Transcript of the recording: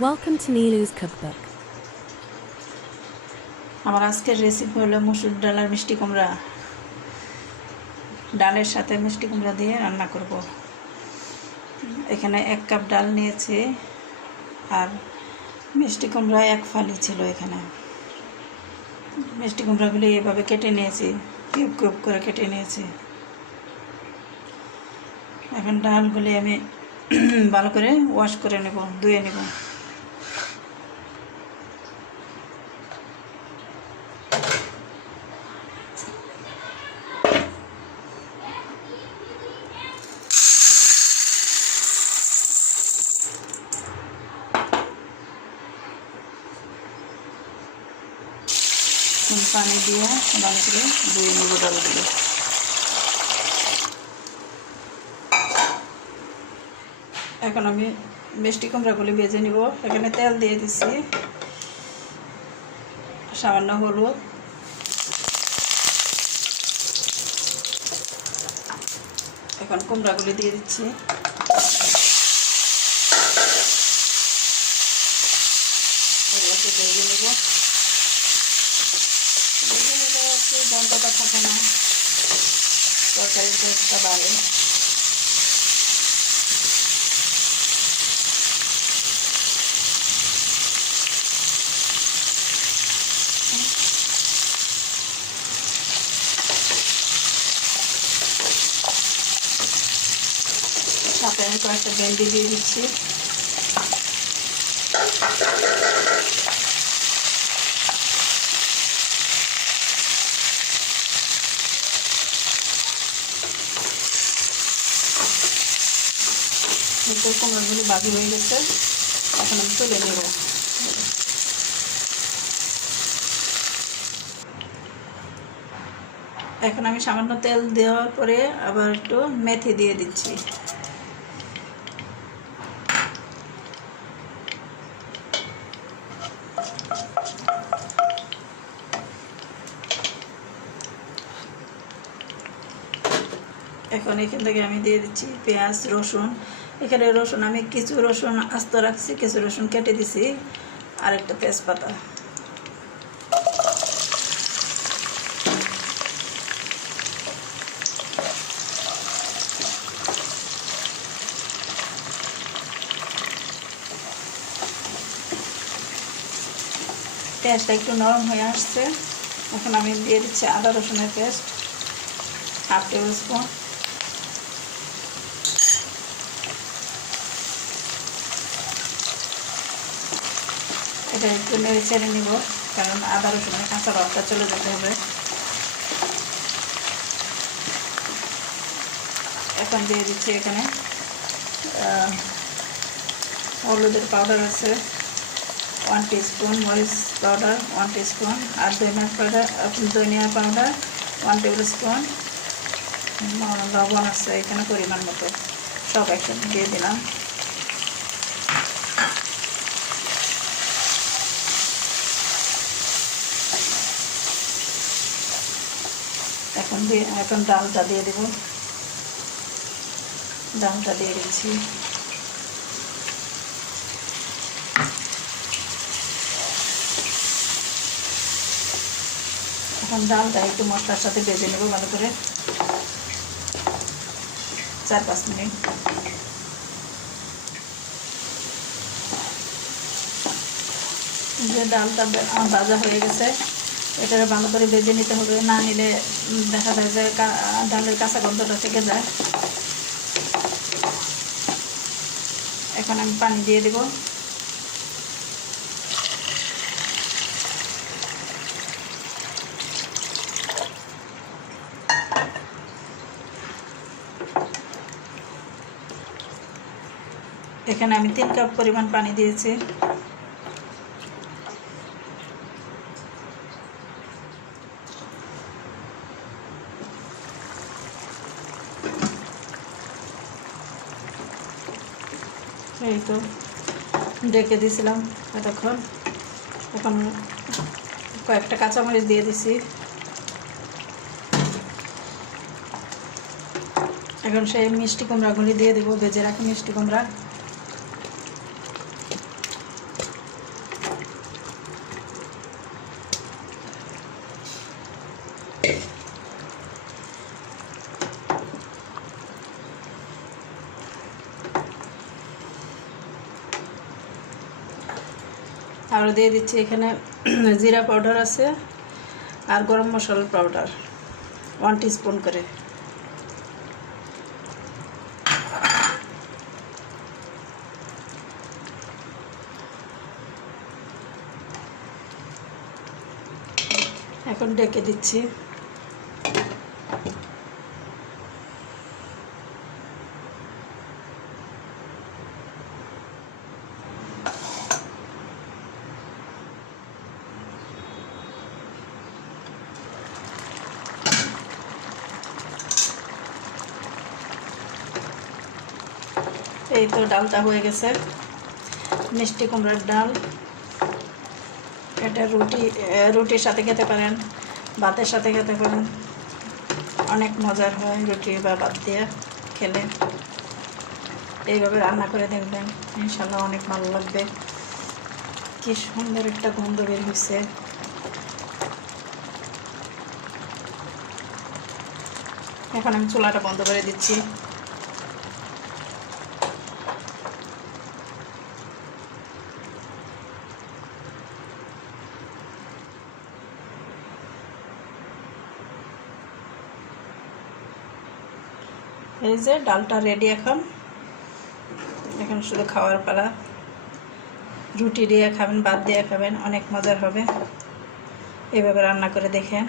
Welcome to Nilu's cookbook. আমার আজকের recipe হলো মসুর ডাল আর মিষ্টি কুমড়া। ডালের সাথে মিষ্টি কুমড়া দিয়ে রান্না করব। এখানে 1 কাপ ডাল নিয়েছি আর মিষ্টি কুমড়া 1 ফালি ছিল। এখানে মিষ্টি কুমড়াগুলি এভাবে কেটে নিয়েছি, কিউব কিউব করে কেটে নিয়েছি। এখন ডালগুলি আমি ভালো করে ওয়াশ করে নেব, ধুয়ে নেব। পানি দিয়ে ভালো করে ধুয়ে নেব ডালগুলো। এখন আমি মিষ্টি কুমড়াগুলি ভেজে নিব। এখানে তেল দিয়ে দিচ্ছি, সামান্য হলুদ, এখন কুমড়াগুলি দিয়ে দিচ্ছি। এগুলোকে ভেজে নেব। গন্ধটা থাকে না, তরকারির টেস্টটা বাড়ে। সাথে আমি কয়েকটা ভেন্ডি দিয়ে দিচ্ছি। কুমড়াগুলি বাজি হয়ে গেছে, এখন আমি তুলে নেব। এখন আমি সামান্য তেল দেওয়ার পরে আবার একটু মেথি দিয়ে দিচ্ছি। এখন এখান থেকে আমি দিয়ে দিচ্ছি পেঁয়াজ, রসুন। এখানে রসুন আমি কিছু রসুন আস্ত রাখছি, কিছু রসুন কেটে দিছি, আর একটা তেজপাতা। পেঁয়াজটা একটু নরম হয়ে আসছে, এখন আমি দিয়ে দিচ্ছি আদা রসুনের পেস্ট, 1/2 টেবিল স্পুন। এটা একটু নেড়ে চেড়ে নিব, কারণ আদা রসুনের কাঁচা ভাবটা চলে যেতে হবে। এখন দিয়ে দিচ্ছি এখানে হলুদের পাউডার আছে 1 টিস্পুন, মরিচ পাউডার 1 টিস্পুন, আর ধনিয়া পাউডার 1 টেবিল স্পুন, লবণ আছে এখানে পরিমাণ মতো, সব একসাথে দিয়ে দিলাম। এখন ডালটা দিয়ে দেব। ডালটা দিয়ে দিচ্ছি। এখন ডালটা একটু মশলার সাথে ভেজে নেব ভালো করে, 4-5 মিনিট। যে ডালটা ভাজা হয়ে গেছে, এটা ভালো করে ভেজে নিতে হবে, না নিলে দেখা যায় যে ডালের কাঁচা গন্ধটা থেকে যায়। এখন আমি পানি দিয়ে দেব। এখানে আমি 3 কাপ পরিমাণ পানি দিয়েছি। এই তো ঢেকে দিয়েছিলাম এতক্ষণ। এখন কয়েকটা কাঁচামরিচ দিয়ে দিছি। এখন সেই মিষ্টি কুমড়াগুলি দিয়ে দেবো, ভেজে রাখি মিষ্টি কুমড়া। আরও দিয়ে দিচ্ছি এখানে জিরা পাউডার আছে আর গরম মশলার পাউডার 1 টিস্পুন করে। এখন ঢেকে দিচ্ছি। এই তো ডালটা হয়ে গেছে, মিষ্টি কুমড়ার ডাল। এটা রুটির সাথে খেতে পারেন, ভাতের সাথে খেতে পারেন, অনেক মজার হয় রুটি বা ভাত দিয়ে খেলে। এইভাবে রান্না করে দেখবেন, ইনশাল্লাহ অনেক ভালো লাগবে। কি সুন্দর একটা গন্ধ বের হয়েছে। এখন আমি চুলাটা বন্ধ করে দিচ্ছি। এই যে ডালটা রেডি। এখন শুধু খাওয়ার পালা। রুটি দিয়ে খাবেন, ভাত দিয়ে খাবেন, অনেক মজার হবে। এভাবে রান্না করে দেখেন।